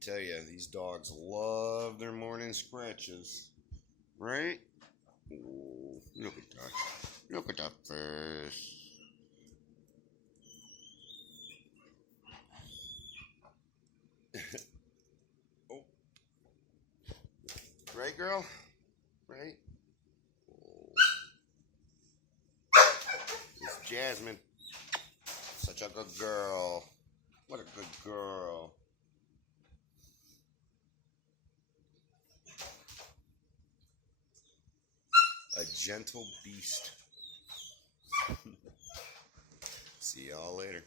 tell you, these dogs love their morning scratches. Right? Ooh, look at that. Look at that face. Oh. Right, girl? Right? Oh. It's Jasmine. Such a good girl. What a good girl. A gentle beast. See y'all later.